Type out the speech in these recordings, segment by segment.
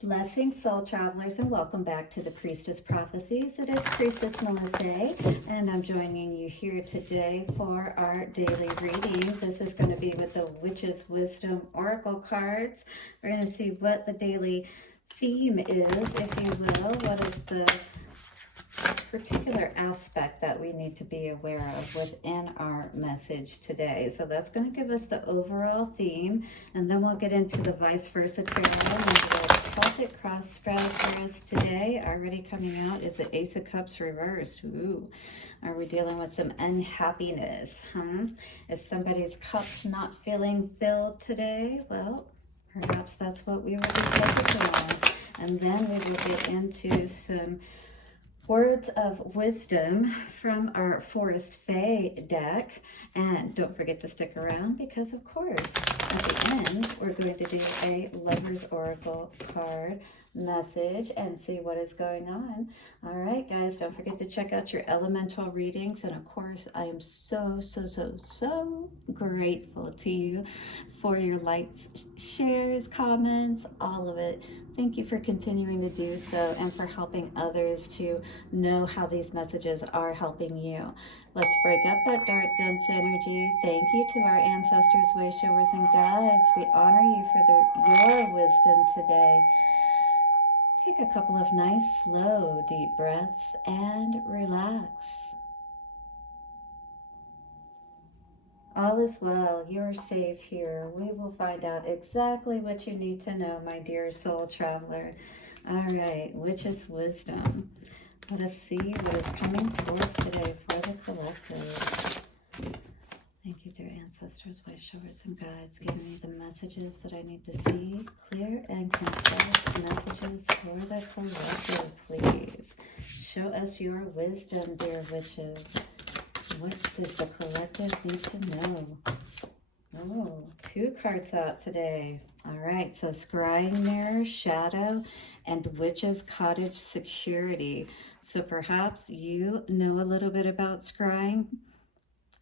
Blessings, soul travelers, and welcome back to the Priestess Prophecies. It is Priestess Melissae, and I'm joining you here today for our daily reading. This is going to be with the Witch's Wisdom Oracle cards. We're going to see what the daily theme is, if you will. What is the particular aspect that we need to be aware of within our message today. So that's going to give us the overall theme, and then we'll get into the vice versa tarot and the Celtic cross spread for us today. Already coming out is the Ace of Cups reversed. Ooh, are we dealing with some unhappiness? Is somebody's cups not feeling filled today? Well, perhaps that's what we will be focusing on. And then we will get into some words of wisdom from our Forest Fae deck. And don't forget to stick around because, of course, at the end, we're going to do a Lover's Oracle card message and see what is going on. All right, guys, don't forget to check out your elemental readings. And of course, I am so grateful to you for your likes, shares, comments, all of it. Thank you for continuing to do so and for helping others to know how these messages are helping you. Let's break up that dark, dense energy. Thank you to our ancestors, way showers, and guides. We honor you for your wisdom today. Take a couple of nice, slow, deep breaths and relax. All is well. You're safe here. We will find out exactly what you need to know, my dear soul traveler. All right, Witch's Wisdom. Let us see what is coming forth today for the collective. Thank you, dear ancestors, way showers, and guides. Give me the messages that I need to see. Clear and concise messages for the collective, please. Show us your wisdom, dear witches. What does the collective need to know? Oh, 2 cards out today. All right, so Scrying Mirror, Shadow, and Witch's Cottage Security. So perhaps you know a little bit about scrying.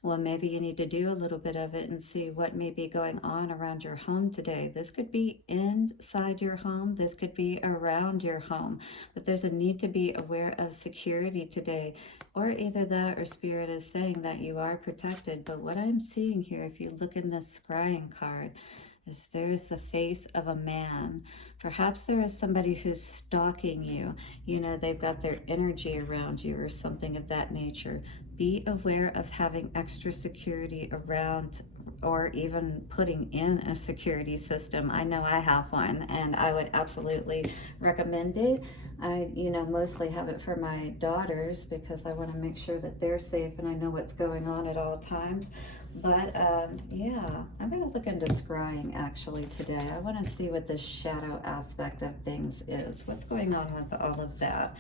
Well, maybe you need to do a little bit of it and see what may be going on around your home today. This could be inside your home. This could be around your home. But there's a need to be aware of security today. Or either that or Spirit is saying that you are protected. But what I'm seeing here, if you look in this scrying card, is there is the face of a man. Perhaps there is somebody who's stalking you. You know, they've got their energy around you or something of that nature. Be aware of having extra security around or even putting in a security system. I know I have one and I would absolutely recommend it. I, mostly have it for my daughters because I want to make sure that they're safe and I know what's going on at all times. But yeah, I'm going to look into scrying actually today. I want to see what the shadow aspect of things is. What's going on with all of that?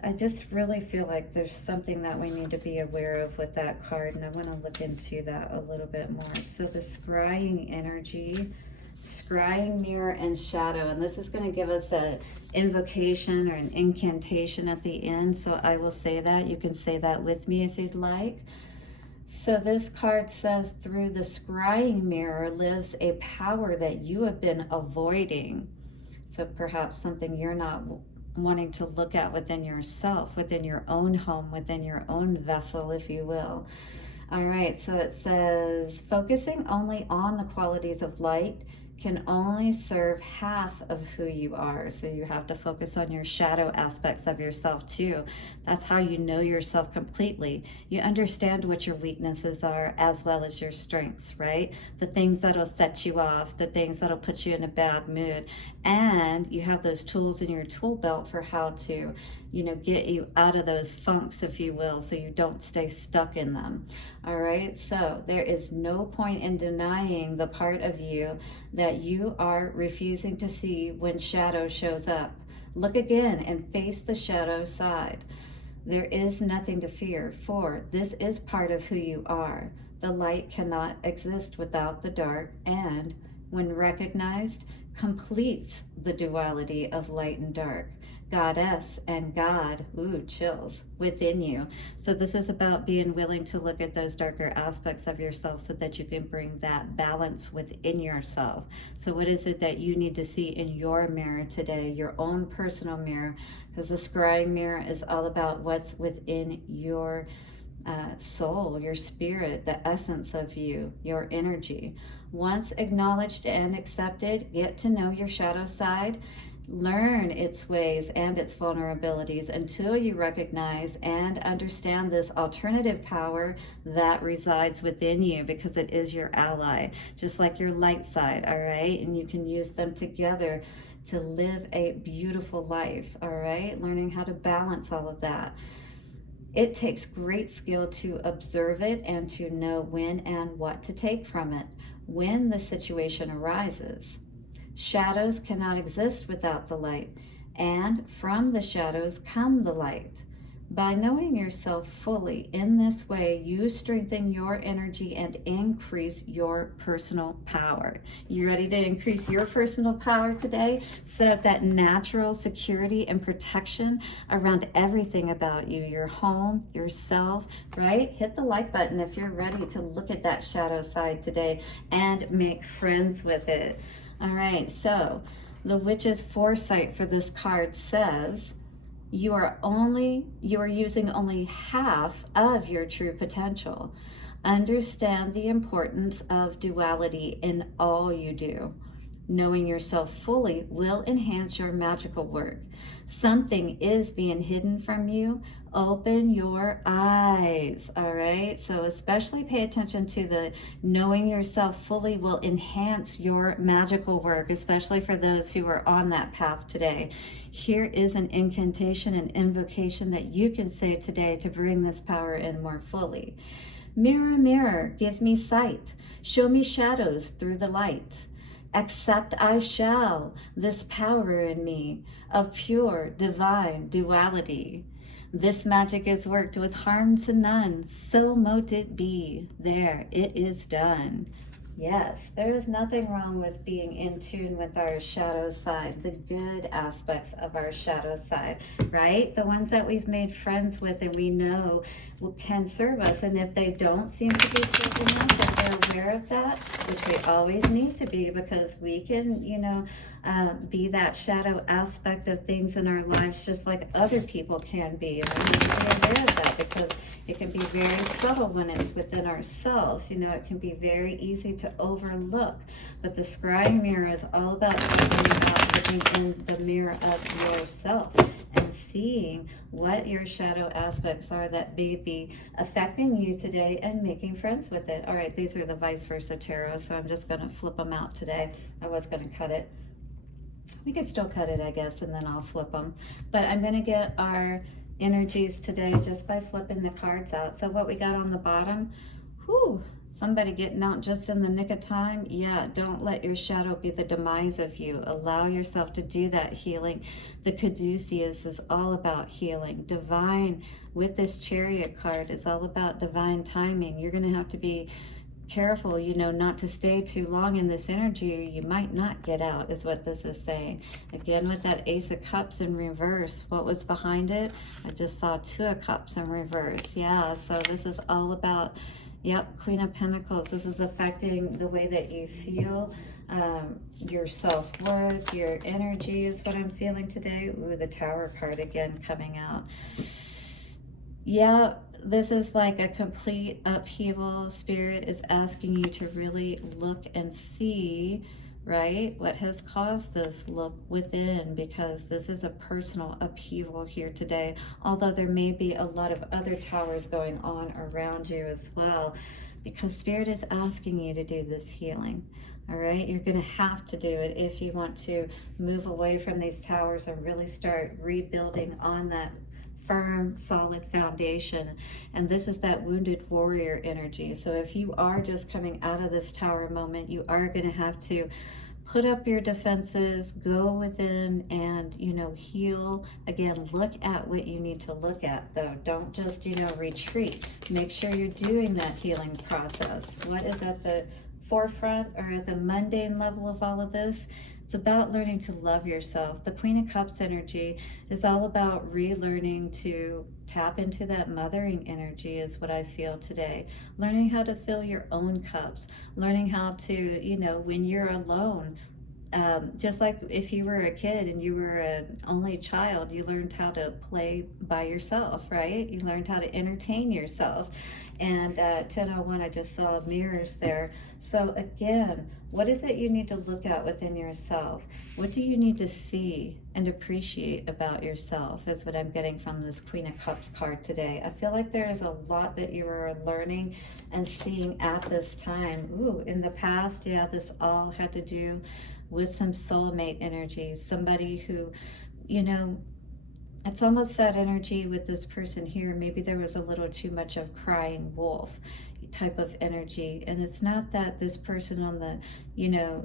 I just really feel like there's something that we need to be aware of with that card, and I want to look into that a little bit more. So the scrying energy, scrying mirror, and shadow, and this is going to give us an invocation or an incantation at the end, so I will say that. You can say that with me if you'd like. So this card says, through the scrying mirror lives a power that you have been avoiding. So perhaps something you're not wanting to look at within yourself, within your own home, within your own vessel, if you will. All right, so it says, focusing only on the qualities of light can only serve half of who you are. So you have to focus on your shadow aspects of yourself too. That's how you know yourself completely. You understand what your weaknesses are as well as your strengths, right? The things that'll set you off, the things that'll put you in a bad mood. And you have those tools in your tool belt for how to, get you out of those funks, if you will, so you don't stay stuck in them. All right, so there is no point in denying the part of you that you are refusing to see when shadow shows up. Look again and face the shadow side. There is nothing to fear, for this is part of who you are. The light cannot exist without the dark, and when recognized, completes the duality of light and dark. goddess, and God, ooh, chills, within you. So this is about being willing to look at those darker aspects of yourself so that you can bring that balance within yourself. So what is it that you need to see in your mirror today, your own personal mirror? Because the scrying mirror is all about what's within your soul, your spirit, the essence of you, your energy. Once acknowledged and accepted, get to know your shadow side. Learn its ways and its vulnerabilities until you recognize and understand this alternative power that resides within you, because it is your ally, just like your light side, all right? And you can use them together to live a beautiful life, all right? Learning how to balance all of that. It takes great skill to observe it and to know when and what to take from it when the situation arises. Shadows cannot exist without the light, and from the shadows come the light. By knowing yourself fully in this way, you strengthen your energy and increase your personal power. You ready to increase your personal power today? Set up that natural security and protection around everything about you, your home, yourself, right? Hit the like button if you're ready to look at that shadow side today and make friends with it. All right, so the witch's foresight for this card says, you are using only half of your true potential. Understand the importance of duality in all you do. Knowing yourself fully will enhance your magical work. Something is being hidden from you. Open your eyes, all right? So especially pay attention to the knowing yourself fully will enhance your magical work, especially for those who are on that path today. Here is an incantation and invocation that you can say today to bring this power in more fully. Mirror, mirror, give me sight. Show me shadows through the light. Accept I shall this power in me of pure divine duality. This magic is worked with harm to none, so mote it be. There, it is done. Yes, there is nothing wrong with being in tune with our shadow side, the good aspects of our shadow side, right? The ones that we've made friends with and we know can serve us. And if they don't seem to be serving us, if they're aware of that, which we always need to be, because we can, be that shadow aspect of things in our lives just like other people can be. And we need to be aware of that, because it can be very subtle when it's within ourselves. It can be very easy to overlook. But the scrying mirror is all about looking in the mirror of yourself and seeing what your shadow aspects are that may be affecting you today and making friends with it. All right, these are the vice versa tarot, so I'm just going to flip them out today. I was going to cut it. We can still cut it, I guess, and then I'll flip them. But I'm going to get our energies today just by flipping the cards out. So what we got on the bottom, somebody getting out just in the nick of time. Yeah, don't let your shadow be the demise of you. Allow yourself to do that healing. The Caduceus is all about healing. Divine, with this Chariot card, is all about divine timing. You're going to have to be careful, not to stay too long in this energy. You might not get out, is what this is saying. Again, with that Ace of Cups in reverse, what was behind it? I just saw Two of Cups in reverse. Yeah, so this is all about, Queen of Pentacles. This is affecting the way that you feel, your self-worth, your energy is what I'm feeling today. Ooh, the Tower card again coming out. Yeah, this is like a complete upheaval. Spirit is asking you to really look and see, right, what has caused this look within, because this is a personal upheaval here today, although there may be a lot of other towers going on around you as well, because Spirit is asking you to do this healing. All right, you're going to have to do it if you want to move away from these towers and really start rebuilding on that firm, solid foundation. And this is that wounded warrior energy. So if you are just coming out of this tower moment, you are going to have to put up your defenses, go within and, heal. Again, look at what you need to look at, though. Don't just, retreat. Make sure you're doing that healing process. What is at the forefront or at the mundane level of all of this? It's about learning to love yourself. The Queen of Cups energy is all about relearning to tap into that mothering energy is what I feel today. Learning how to fill your own cups. Learning how to, when you're alone, just like if you were a kid and you were an only child, you learned how to play by yourself, right? You learned how to entertain yourself. And 1001, I just saw mirrors there. So again, what is it you need to look at within yourself? What do you need to see and appreciate about yourself is what I'm getting from this Queen of Cups card today. I feel like there is a lot that you are learning and seeing at this time. Ooh, in the past, yeah, this all had to do with some soulmate energy, somebody who, it's almost that energy with this person here. Maybe there was a little too much of crying wolf type of energy. And it's not that this person on the,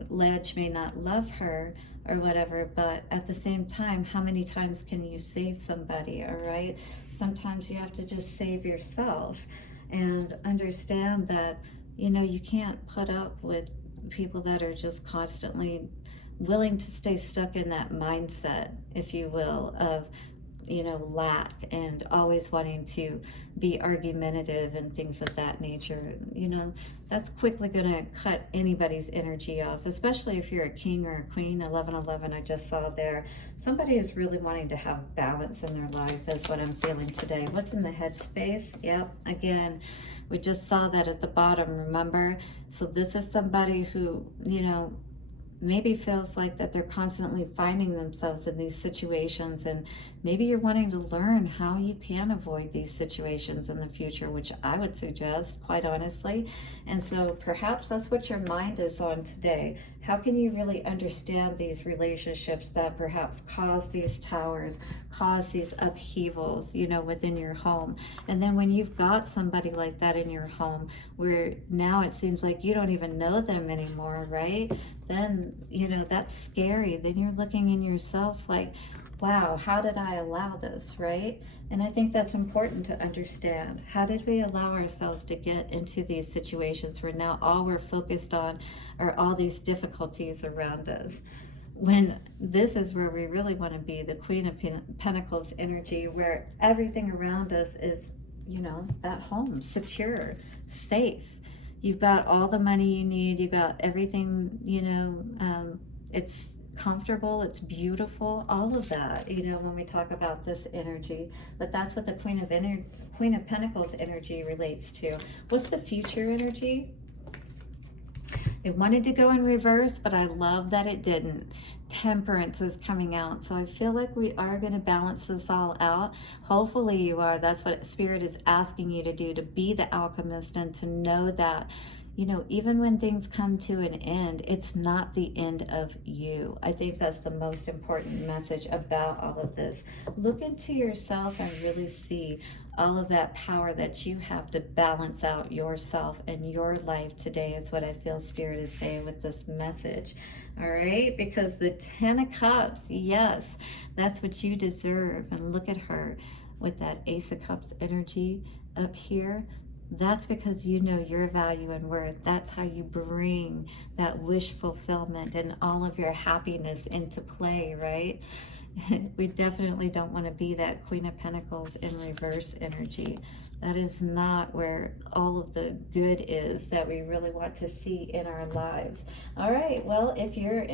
ledge may not love her or whatever, but at the same time, how many times can you save somebody, all right? Sometimes you have to just save yourself and understand that, you can't put up with people that are just constantly willing to stay stuck in that mindset, if you will, of lack and always wanting to be argumentative and things of that nature. That's quickly going to cut anybody's energy off, especially if you're a king or a queen. 1111 I just saw there. Somebody is really wanting to have balance in their life is what I'm feeling today. What's in the headspace? Yep, again, we just saw that at the bottom, remember? So this is somebody who, maybe feels like that they're constantly finding themselves in these situations, and maybe you're wanting to learn how you can avoid these situations in the future, which I would suggest, quite honestly. And so perhaps that's what your mind is on today. How can you really understand these relationships that perhaps cause these towers, cause these upheavals, within your home? And then when you've got somebody like that in your home, where now it seems like you don't even know them anymore, right? Then, that's scary. Then you're looking in yourself like, wow, how did I allow this, right? And I think that's important to understand. How did we allow ourselves to get into these situations where now all we're focused on are all these difficulties around us? When this is where we really want to be, the Queen of Pentacles energy, where everything around us is, that home, secure, safe. You've got all the money you need. You've got everything, it's comfortable, it's beautiful, all of that, when we talk about this energy. But that's what the Queen of Pentacles energy relates to. What's the future energy? It wanted to go in reverse, but I love that it didn't. Temperance is coming out. So I feel like we are going to balance this all out. Hopefully you are. That's what Spirit is asking you to do, to be the alchemist and to know that, even when things come to an end, it's not the end of you. I think that's the most important message about all of this. Look into yourself and really see all of that power that you have to balance out yourself and your life today is what I feel Spirit is saying with this message. All right, because the 10 of Cups, yes, that's what you deserve. And look at her with that Ace of Cups energy up here. That's because you know your value and worth. That's how you bring that wish fulfillment and all of your happiness into play, right? We definitely don't want to be that Queen of Pentacles in reverse energy. That is not where all of the good is that we really want to see in our lives. All right, well, if you're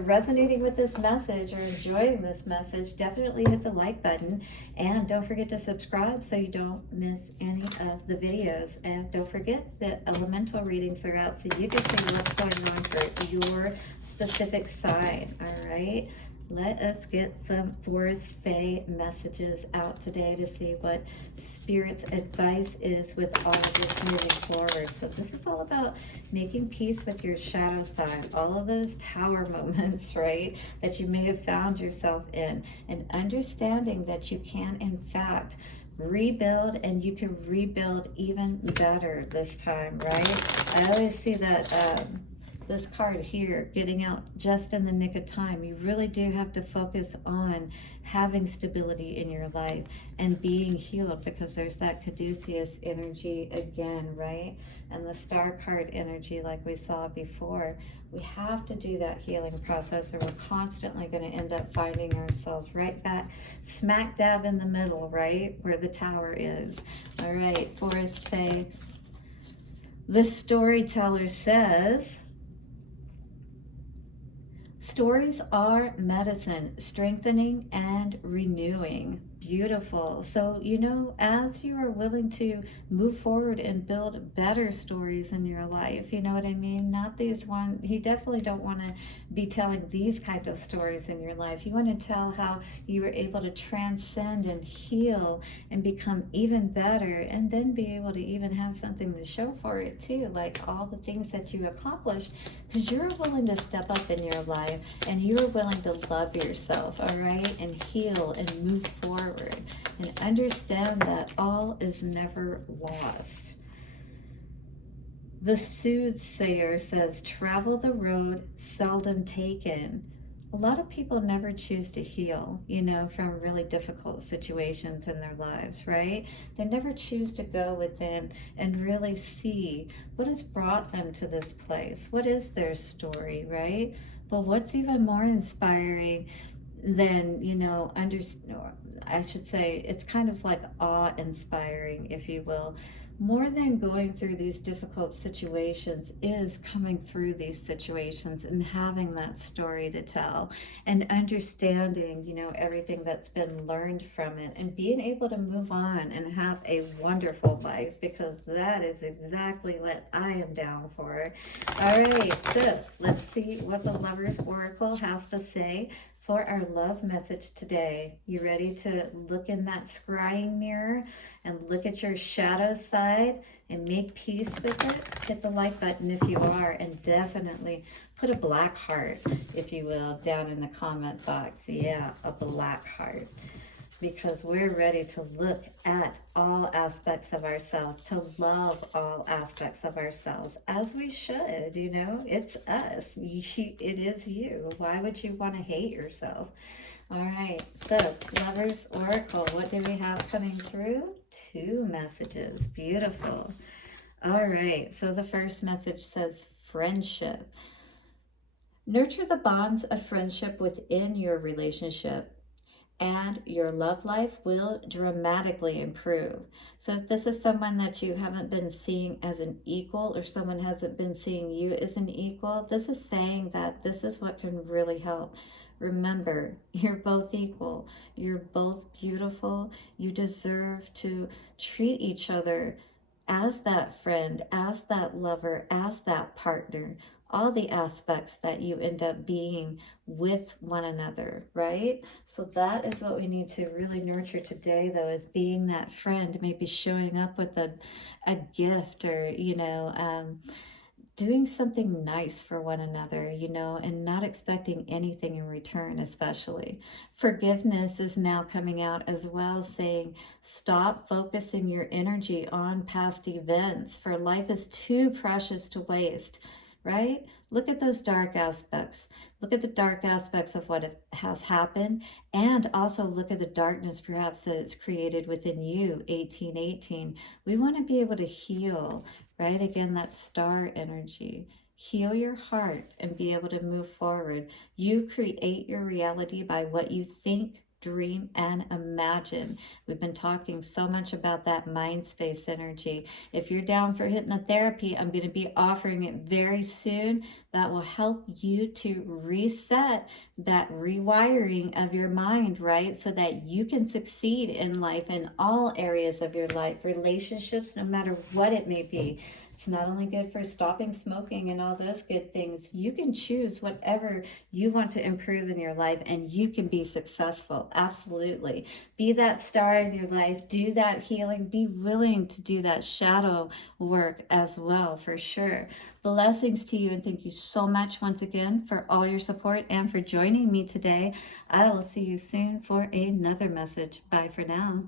resonating with this message or enjoying this message, definitely hit the like button, and don't forget to subscribe so you don't miss any of the videos. And don't forget that elemental readings are out, so you can see what's going on for your specific sign. All right, let us get some Forest Fae messages out today to see what Spirit's advice is with all of this moving forward. So this is all about making peace with your shadow side, all of those tower moments, right, that you may have found yourself in, and understanding that you can, in fact, rebuild, and you can rebuild even better this time, right? I always see that this card here, getting out just in the nick of time. You really do have to focus on having stability in your life and being healed, because there's that caduceus energy again, right? And the star card energy, like we saw before. We have to do that healing process, or we're constantly going to end up finding ourselves right back smack dab in the middle, right where the tower is. All right, Forest Fae. The storyteller says, stories are medicine, strengthening and renewing. Beautiful. So, you know, as you are willing to move forward and build better stories in your life, you know what I mean? Not these ones. You definitely don't want to be telling these kind of stories in your life. You want to tell how you were able to transcend and heal and become even better, and then be able to even have something to show for it too, like all the things that you accomplished, because you're willing to step up in your life and you're willing to love yourself, all right, and heal and move forward and understand that all is never lost. The soothsayer says, travel the road seldom taken. A lot of people never choose to heal, you know, from really difficult situations in their lives, right? They never choose to go within and really see what has brought them to this place. What is their story, right? But what's even more inspiring than, you know, I should say, it's kind of like awe-inspiring, if you will. More than going through these difficult situations is coming through these situations and having that story to tell and understanding, you know, everything that's been learned from it and being able to move on and have a wonderful life, because that is exactly what I am down for. All right, so let's see what the Lover's Oracle has to say for our love message today. You ready to look in that scrying mirror and look at your shadow side and make peace with it? Hit the like button if you are, and definitely put a black heart, if you will, down in the comment box. Yeah, a black heart. Because we're ready to look at all aspects of ourselves, to love all aspects of ourselves, as we should, you know. It's us. It is you. Why would you want to hate yourself? All right, so Lover's Oracle, what do we have coming through? 2 messages. Beautiful. All right, so the first message says friendship. Nurture the bonds of friendship within your relationship, and your love life will dramatically improve. So if this is someone that you haven't been seeing as an equal, or someone hasn't been seeing you as an equal, this is saying that this is what can really help. Remember, you're both equal. You're both beautiful. You deserve to treat each other as that friend, as that lover, as that partner, all the aspects that you end up being with one another, right? So that is what we need to really nurture today, though, is being that friend, maybe showing up with a gift, or, you know, doing something nice for one another, you know, and not expecting anything in return, especially. Forgiveness is now coming out as well, saying, stop focusing your energy on past events, for life is too precious to waste, right? Look at those dark aspects. Look at the dark aspects of what has happened, and also look at the darkness perhaps that it's created within you, 1818. We want to be able to heal, right? Again, that star energy. Heal your heart and be able to move forward. You create your reality by what you think, dream, and imagine. We've been talking so much about that mind space energy. If you're down for hypnotherapy, I'm going to be offering it very soon. That will help you to reset that rewiring of your mind, right? So that you can succeed in life, in all areas of your life, relationships, no matter what it may be. It's not only good for stopping smoking and all those good things. You can choose whatever you want to improve in your life, and you can be successful. Absolutely. Be that star in your life. Do that healing. Be willing to do that shadow work as well, for sure. Blessings to you, and thank you so much once again for all your support and for joining me today. I will see you soon for another message. Bye for now.